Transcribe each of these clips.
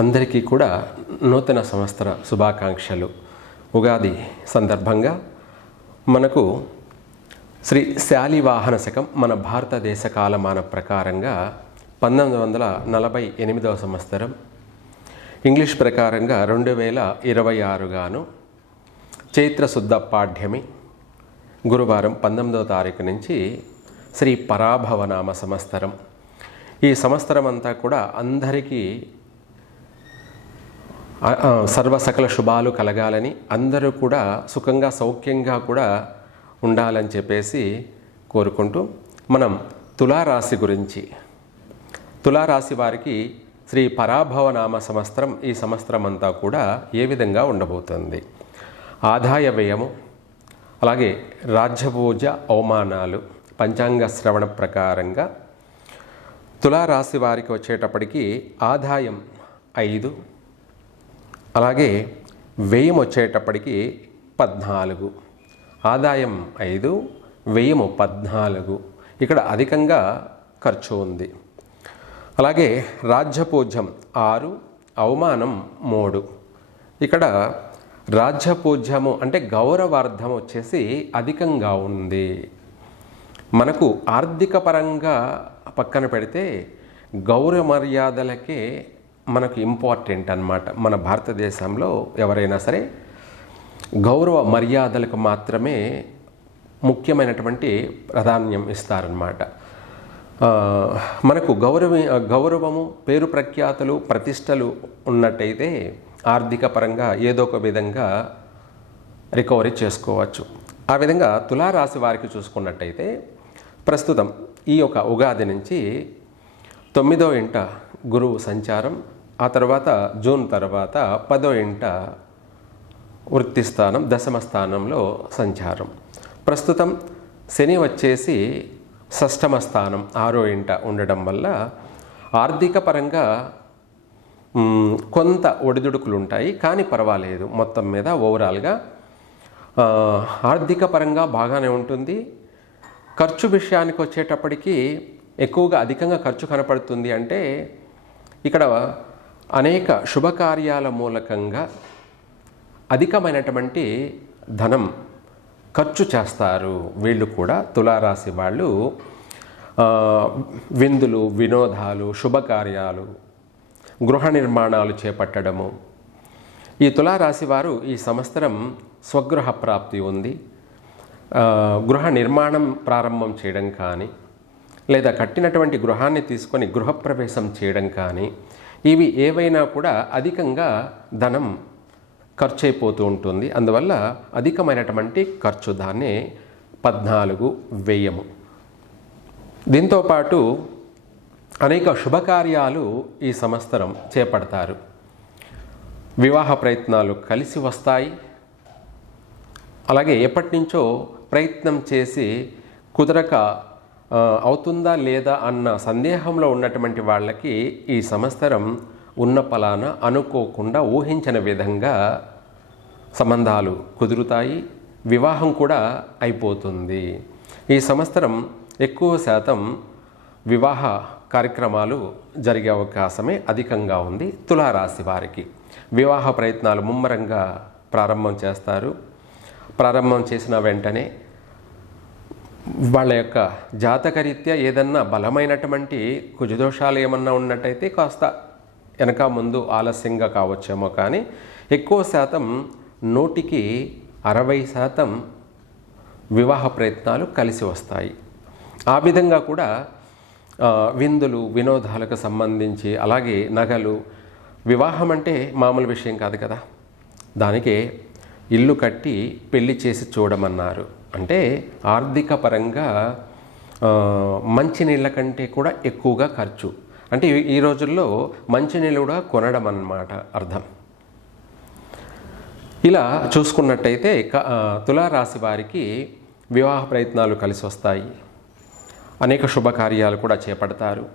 అందరికీ కూడా నూతన సంవత్సర శుభాకాంక్షలు. ఉగాది సందర్భంగా మనకు శ్రీ శాలివాహన శకం మన భారతదేశ కాలమాన ప్రకారంగా 1948వ సంవత్సరం, ఇంగ్లీష్ ప్రకారంగా 2026 గాను చైత్రశుద్ధ పాఠ్యమి గురువారం 19వ తారీఖు నుంచి శ్రీ పరాభవనామ సంవత్సరం. ఈ సంవత్సరం అంతా కూడా అందరికీ సర్వసకల శుభాలు కలగాలని, అందరూ కూడా సుఖంగా సౌఖ్యంగా కూడా ఉండాలని చెప్పేసి కోరుకుంటూ మనం తులారాశి గురించి, తులారాశి వారికి శ్రీ పరాభవనామ సంవత్సరం ఈ సంవత్సరం అంతా కూడా ఏ విధంగా ఉండబోతుంది, ఆదాయ వ్యయము, అలాగే రాజ్యపూజ అవమానాలు, పంచాంగ శ్రవణ ప్రకారంగా తులారాశి వారికి వచ్చేటప్పటికి ఆదాయం 5, అలాగే వ్యయం వచ్చేటప్పటికి 14. ఆదాయం 5, వ్యయము 14. ఇక్కడ అధికంగా ఖర్చు ఉంది. అలాగే రాజ్యపూజ్యం 6, అవమానం 3. ఇక్కడ రాజ్యపూజ్యము అంటే గౌరవార్థం వచ్చేసి అధికంగా ఉంది. మనకు ఆర్థిక పరంగా పక్కన పెడితే గౌరవ మర్యాదలకే మనకు ఇంపార్టెంట్ అన్నమాట. మన భారతదేశంలో ఎవరైనా సరే గౌరవ మర్యాదలకు మాత్రమే ముఖ్యమైనటువంటి ప్రాధాన్యం ఇస్తారన్నమాట. మనకు గౌరవము, పేరు ప్రఖ్యాతులు, ప్రతిష్టలు ఉన్నట్టయితే ఆర్థిక పరంగా ఏదో ఒక విధంగా రికవరీ చేసుకోవచ్చు. ఆ విధంగా తులారాశి వారికి చూసుకున్నట్టయితే ప్రస్తుతం ఈ యొక్క ఉగాది నుంచి 9వ ఇంట గురువు సంచారం, ఆ తర్వాత జూన్ తర్వాత 10వ ఇంట వృత్తి స్థానం, దశమ స్థానంలో సంచారం. ప్రస్తుతం శని వచ్చేసి షష్టమ స్థానం 6వ ఇంట ఉండడం వల్ల ఆర్థిక పరంగా కొంత ఒడిదుడుకులు ఉంటాయి, కానీ పర్వాలేదు. మొత్తం మీద ఓవరాల్గా ఆర్థిక పరంగా బాగానే ఉంటుంది. ఖర్చు విషయానికి వచ్చేటప్పటికి ఎక్కువగా అధికంగా ఖర్చు కనపడుతుంది. అంటే ఇక్కడ అనేక శుభకార్యాల మూలకంగా అధికమైనటువంటి ధనం ఖర్చు చేస్తారు. వీళ్ళు కూడా తులారాశి వాళ్ళు విందులు, వినోదాలు, శుభకార్యాలు, గృహ నిర్మాణాలు చేపట్టడము. ఈ తులారాశి వారు ఈ సంవత్సరం స్వగృహ ప్రాప్తి ఉంది. గృహ నిర్మాణం ప్రారంభం చేయడం కానీ, లేదా కట్టినటువంటి గృహాన్ని తీసుకొని గృహప్రవేశం చేయడం కానీ, ఇవి ఏవైనా కూడా అధికంగా ధనం ఖర్చు అయిపోతూ ఉంటుంది. అందువల్ల అధికమైనటువంటి ఖర్చు, దాన్ని 14 వ్యయము. దీంతోపాటు అనేక శుభకార్యాలు ఈ సంవత్సరం చేపడతారు. వివాహ ప్రయత్నాలు కలిసి వస్తాయి. అలాగే ఎప్పటి నుంచో ప్రయత్నం చేసి కుదరక అవుతుందా లేదా అన్న సందేహంలో ఉన్నటువంటి వాళ్ళకి ఈ సంవత్సరం ఉన్న ఫలాన అనుకోకుండా ఊహించిన విధంగా సంబంధాలు కుదురుతాయి, వివాహం కూడా అయిపోతుంది. ఈ సంవత్సరం ఎక్కువ శాతం వివాహ కార్యక్రమాలు జరిగే అవకాశమే అధికంగా ఉంది. తులారాశి వారికి వివాహ ప్రయత్నాలు ముమ్మరంగా ప్రారంభం చేస్తారు. ప్రారంభం చేసిన వెంటనే వాళ్ళ యొక్క జాతకరీత్యా ఏదన్నా బలమైనటువంటి కుజదోషాలు ఏమన్నా ఉన్నట్టయితే కాస్త వెనక ముందు ఆలస్యంగా కావచ్చేమో, కానీ ఎక్కువ శాతం 100కి 60% వివాహ ప్రయత్నాలు కలిసి వస్తాయి. ఆ విధంగా కూడా విందులు, వినోదాలకు సంబంధించి, అలాగే నగలు, వివాహం అంటే మామూలు విషయం కాదు కదా. దానికే ఇల్లు కట్టి పెళ్లి చేసి చూడమన్నారు. అంటే ఆర్థిక పరంగా మంచినీళ్ళ కంటే కూడా ఎక్కువగా ఖర్చు. అంటే ఈ రోజుల్లో మంచినీళ్ళు కూడా కొనడం అన్నమాట అర్థం. ఇలా చూసుకున్నట్టయితే తులారాశి వారికి వివాహ ప్రయత్నాలు కలిసి వస్తాయి. అనేక శుభకార్యాలు కూడా చేపడతారు.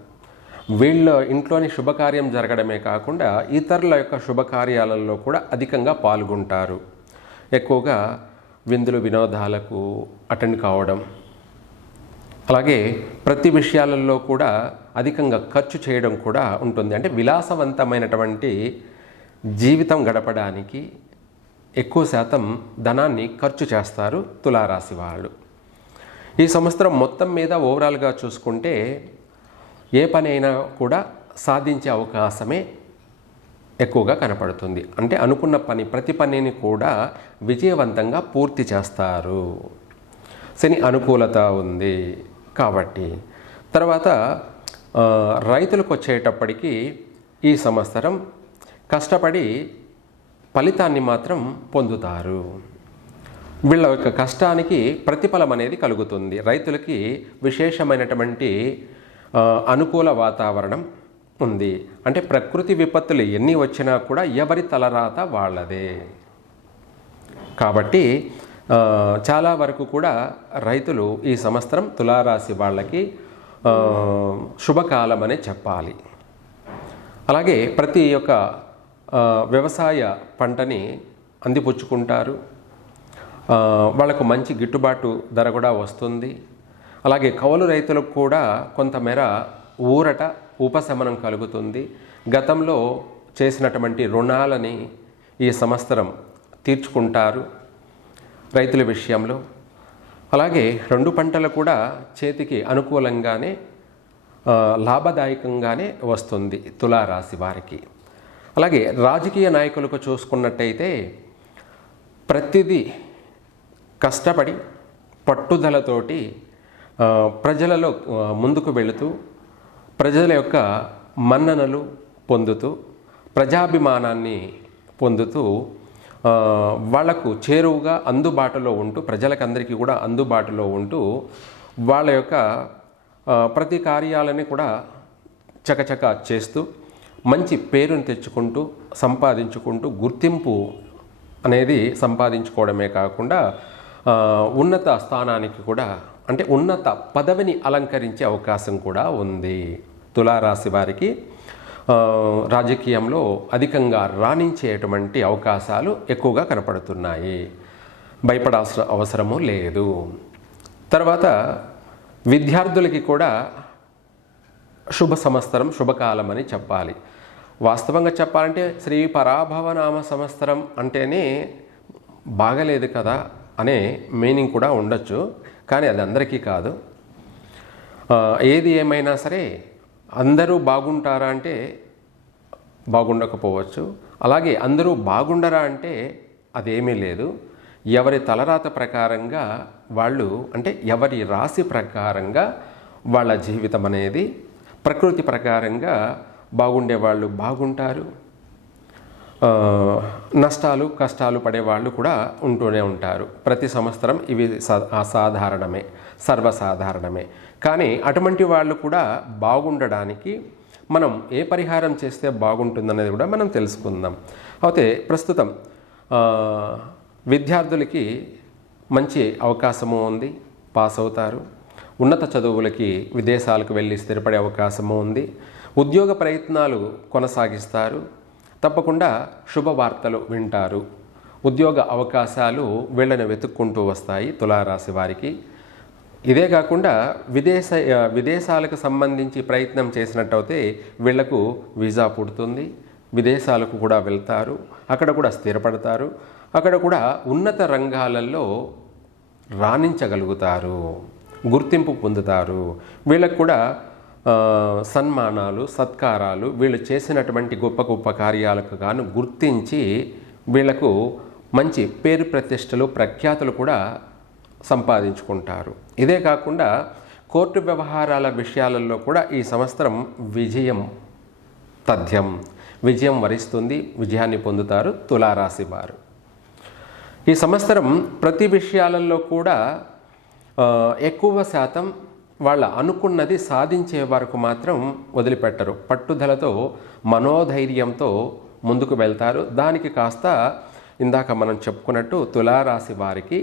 వీళ్ళ ఇంట్లోని శుభకార్యం జరగడమే కాకుండా ఇతరుల యొక్క శుభకార్యాలలో కూడా అధికంగా పాల్గొంటారు. ఎక్కువగా విందులు, వినోదాలకు అటెండ్ కావడం, అలాగే ప్రతి విషయాలలో కూడా అధికంగా ఖర్చు చేయడం కూడా ఉంటుంది. అంటే విలాసవంతమైనటువంటి జీవితం గడపడానికి ఎక్కువ శాతం ధనాన్ని ఖర్చు చేస్తారు తులారాశి వాళ్ళు. ఈ సంవత్సరం మొత్తం మీద ఓవరాల్గా చూసుకుంటే ఏ పని అయినా కూడా సాధించే అవకాశమే ఎక్కువగా కనపడుతుంది. అంటే అనుకున్న పని, ప్రతి పనిని కూడా విజయవంతంగా పూర్తి చేస్తారు. శని అనుకూలత ఉంది కాబట్టి. తర్వాత రైతులకు వచ్చేటప్పటికి ఈ సంవత్సరం కష్టపడి ఫలితాన్ని మాత్రం పొందుతారు. వీళ్ళ యొక్క కష్టానికి ప్రతిఫలం అనేది కలుగుతుంది. రైతులకి విశేషమైనటువంటి అనుకూల వాతావరణం ఉంది. అంటే ప్రకృతి విపత్తులు ఎన్ని వచ్చినా కూడా ఎవరి తలరాత వాళ్ళదే. కాబట్టి చాలా వరకు కూడా రైతులు ఈ సంవత్సరం తులారాశి వాళ్ళకి శుభకాలం అనే చెప్పాలి. అలాగే ప్రతి ఒక్క వ్యవసాయ పంటని అందిపుచ్చుకుంటారు. వాళ్ళకు మంచి గిట్టుబాటు ధర కూడా వస్తుంది. అలాగే కౌలు రైతులకు కూడా కొంతమేర ఊరట, ఉపశమనం కలుగుతుంది. గతంలో చేసినటువంటి రుణాలని ఈ సంవత్సరం తీర్చుకుంటారు రైతుల విషయంలో. అలాగే రెండు పంటలు కూడా చేతికి అనుకూలంగానే లాభదాయకంగానే వస్తుంది తులారాశి వారికి. అలాగే రాజకీయ నాయకులకు చూసుకున్నట్టయితే ప్రతిదీ కష్టపడి పట్టుదలతోటి ప్రజలలో ముందుకు వెళుతూ ప్రజల యొక్క మన్ననలు పొందుతూ ప్రజాభిమానాన్ని పొందుతూ వాళ్లకు చేరువుగా అందుబాటులో ఉంటూ, ప్రజలకందరికీ కూడా అందుబాటులో ఉంటూ వాళ్ళ యొక్క ప్రతి కార్యాలని కూడా చకచక చేస్తూ మంచి పేరును తెచ్చుకుంటూ సంపాదించుకుంటూ గుర్తింపు అనేది సంపాదించుకోవడమే కాకుండా ఉన్నత స్థానానికి కూడా, అంటే ఉన్నత పదవిని అలంకరించే అవకాశం కూడా ఉంది. తులారాశి వారికి రాజకీయంలో అధికంగా రాణించేటువంటి అవకాశాలు ఎక్కువగా కనపడుతున్నాయి. భయపడాల్సిన అవసరము లేదు. తర్వాత విద్యార్థులకి కూడా శుభ సంవత్సరం, శుభకాలం అని చెప్పాలి. వాస్తవంగా చెప్పాలంటే శ్రీ పరాభవనామ సంవత్సరం అంటేనే బాగలేదు కదా అనే మీనింగ్ కూడా ఉండొచ్చు. కానీ అది అందరికీ కాదు. ఏది ఏమైనా సరే అందరూ బాగుంటారా అంటే బాగుండకపోవచ్చు. అలాగే అందరూ బాగుండరా అంటే అదేమీ లేదు. ఎవరి తలరాత ప్రకారంగా వాళ్ళు, అంటే ఎవరి రాశి ప్రకారంగా వాళ్ళ జీవితం అనేది, ప్రకృతి ప్రకారంగా బాగుండే వాళ్ళు బాగుంటారు. నష్టాలు కష్టాలు పడేవాళ్ళు కూడా ఉంటూనే ఉంటారు. ప్రతి సంవత్సరం ఇవి అసాధారణమే, సర్వసాధారణమే. కానీ అటువంటి వాళ్ళు కూడా బాగుండడానికి మనం ఏ పరిహారం చేస్తే బాగుంటుందనేది కూడా మనం తెలుసుకుందాం. అయితే ప్రస్తుతం విద్యార్థులకి మంచి అవకాశము ఉంది, పాస్ అవుతారు. ఉన్నత చదువులకి విదేశాలకు వెళ్ళి స్థిరపడే అవకాశము ఉంది. ఉద్యోగ ప్రయత్నాలు కొనసాగిస్తారు. తప్పకుండా శుభవార్తలు వింటారు. ఉద్యోగ అవకాశాలు వీళ్ళని వెతుక్కుంటూ వస్తాయి తులారాశి వారికి. ఇదే కాకుండా విదేశాలకు సంబంధించి ప్రయత్నం చేసినట్టయితే వీళ్లకు వీసా పుడుతుంది. విదేశాలకు కూడా వెళ్తారు. అక్కడ కూడా స్థిరపడతారు. అక్కడ కూడా ఉన్నత రంగాలలో రాణించగలుగుతారు, గుర్తింపు పొందుతారు. వీళ్ళకు కూడా సన్మానాలు, సత్కారాలు, వీళ్ళు చేసినటువంటి గొప్ప గొప్ప కార్యాలకు గాను గుర్తించి వీళ్లకు మంచి పేరు ప్రతిష్టలు, ప్రఖ్యాతులు కూడా సంపాదించుకుంటారు. ఇదే కాకుండా కోర్టు వ్యవహారాల విషయాలలో కూడా ఈ సంవత్సరం విజయం వరిస్తుంది. విజయాన్ని పొందుతారు తులారాశి వారు. ఈ సంవత్సరం ప్రతి విషయాలలో కూడా ఎక్కువ శాతం వాళ్ళ అనుకున్నది సాధించే వరకు మాత్రం వదిలిపెట్టరు. పట్టుదలతో, మనోధైర్యంతో ముందుకు వెళ్తారు. దానికి కాస్త ఇందాక మనం చెప్పుకున్నట్టు తులారాశి వారికి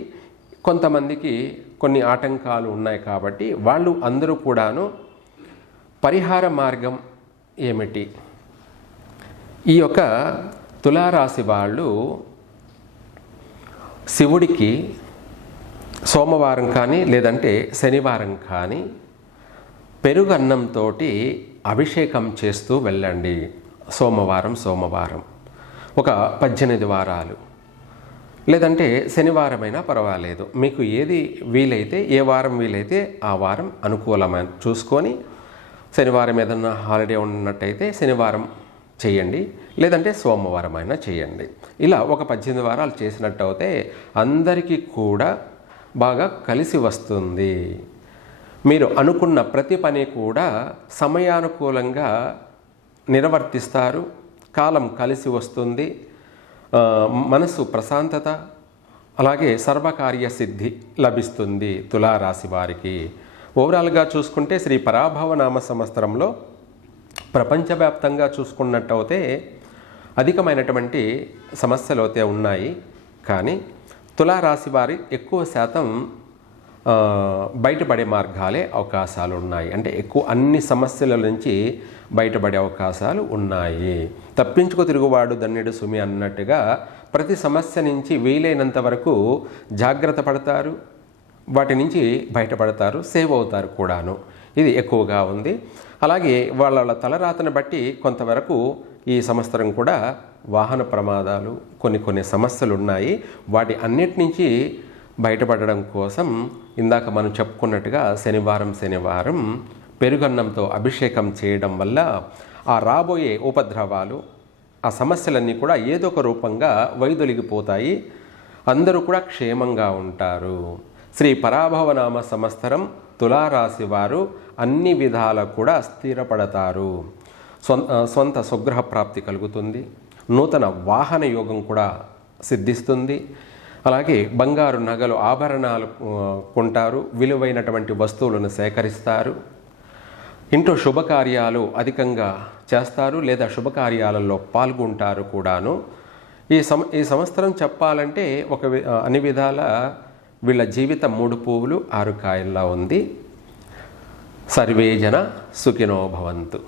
కొంతమందికి కొన్ని ఆటంకాలు ఉన్నాయి. కాబట్టి వాళ్ళు అందరూ కూడాను పరిహార మార్గం ఏమిటి? ఈ యొక్క తులారాశి వాళ్ళు శివుడికి సోమవారం కానీ లేదంటే శనివారం కానీ పెరుగన్నంతో అభిషేకం చేస్తూ వెళ్ళండి. సోమవారం ఒక 18 వారాలు, లేదంటే శనివారమైనా పర్వాలేదు. మీకు ఏది వీలైతే, ఏ వారం వీలైతే ఆ వారం అనుకూలమైన చూసుకొని, శనివారం ఏదన్నా హాలిడే ఉన్నట్టయితే శనివారం చేయండి, లేదంటే సోమవారం అయినా చేయండి. ఇలా ఒక 18 వారాలు చేసినట్టు అయితే అందరికీ కూడా బాగా కలిసి వస్తుంది. మీరు అనుకున్న ప్రతి పని కూడా సమయానుకూలంగా నిర్వర్తిస్తారు. కాలం కలిసి వస్తుంది. మనసు ప్రశాంతత, అలాగే సర్వకార్య సిద్ధి లభిస్తుంది తులారాశి వారికి. ఓవరాల్గా చూసుకుంటే శ్రీ పరాభవ నామ సంవత్సరంలో ప్రపంచవ్యాప్తంగా చూసుకున్నట్టయితే అధికమైనటువంటి సమస్యలు అయితే ఉన్నాయి. కానీ తులారాశి వారి ఎక్కువ శాతం బయటపడే మార్గాలే అవకాశాలు ఉన్నాయి. అంటే ఎక్కువ అన్ని సమస్యల నుంచి బయటపడే అవకాశాలు ఉన్నాయి. తప్పించుకు తిరుగువాడు ధన్యుడు సుమి అన్నట్టుగా ప్రతి సమస్య నుంచి వీలైనంత వరకు జాగ్రత్త పడతారు, వాటి నుంచి బయటపడతారు, సేవ్ అవుతారు కూడాను. ఇది ఎక్కువగా ఉంది. అలాగే వాళ్ళ తలరాతను బట్టి కొంతవరకు ఈ సంవత్సరం కూడా వాహన ప్రమాదాలు, కొన్ని సమస్యలు ఉన్నాయి. వాటి అన్నిటి నుంచి బయటపడడం కోసం ఇందాక మనం చెప్పుకున్నట్టుగా శనివారం పెరుగన్నంతో అభిషేకం చేయడం వల్ల ఆ రాబోయే ఉపద్రవాలు, ఆ సమస్యలన్నీ కూడా ఏదో ఒక రూపంగా వైదొలిగిపోతాయి. అందరూ కూడా క్షేమంగా ఉంటారు. శ్రీ పరాభవనామ సంవత్సరం తులారాశి వారు అన్ని విధాల కూడా స్థిరపడతారు. సొంత స్వగృహ ప్రాప్తి కలుగుతుంది. నూతన వాహన యోగం కూడా సిద్ధిస్తుంది. అలాగే బంగారు నగలు, ఆభరణాలు కొంటారు. విలువైనటువంటి వస్తువులను సేకరిస్తారు. ఇంట్లో శుభకార్యాలు అధికంగా చేస్తారు, లేదా శుభకార్యాలలో పాల్గొంటారు కూడాను. ఈ సంవత్సరం చెప్పాలంటే అన్ని విధాల వీళ్ళ జీవితం 3 పువ్వులు 6 కాయల్లా ఉంది. సర్వే జన సుఖినో భవంతు.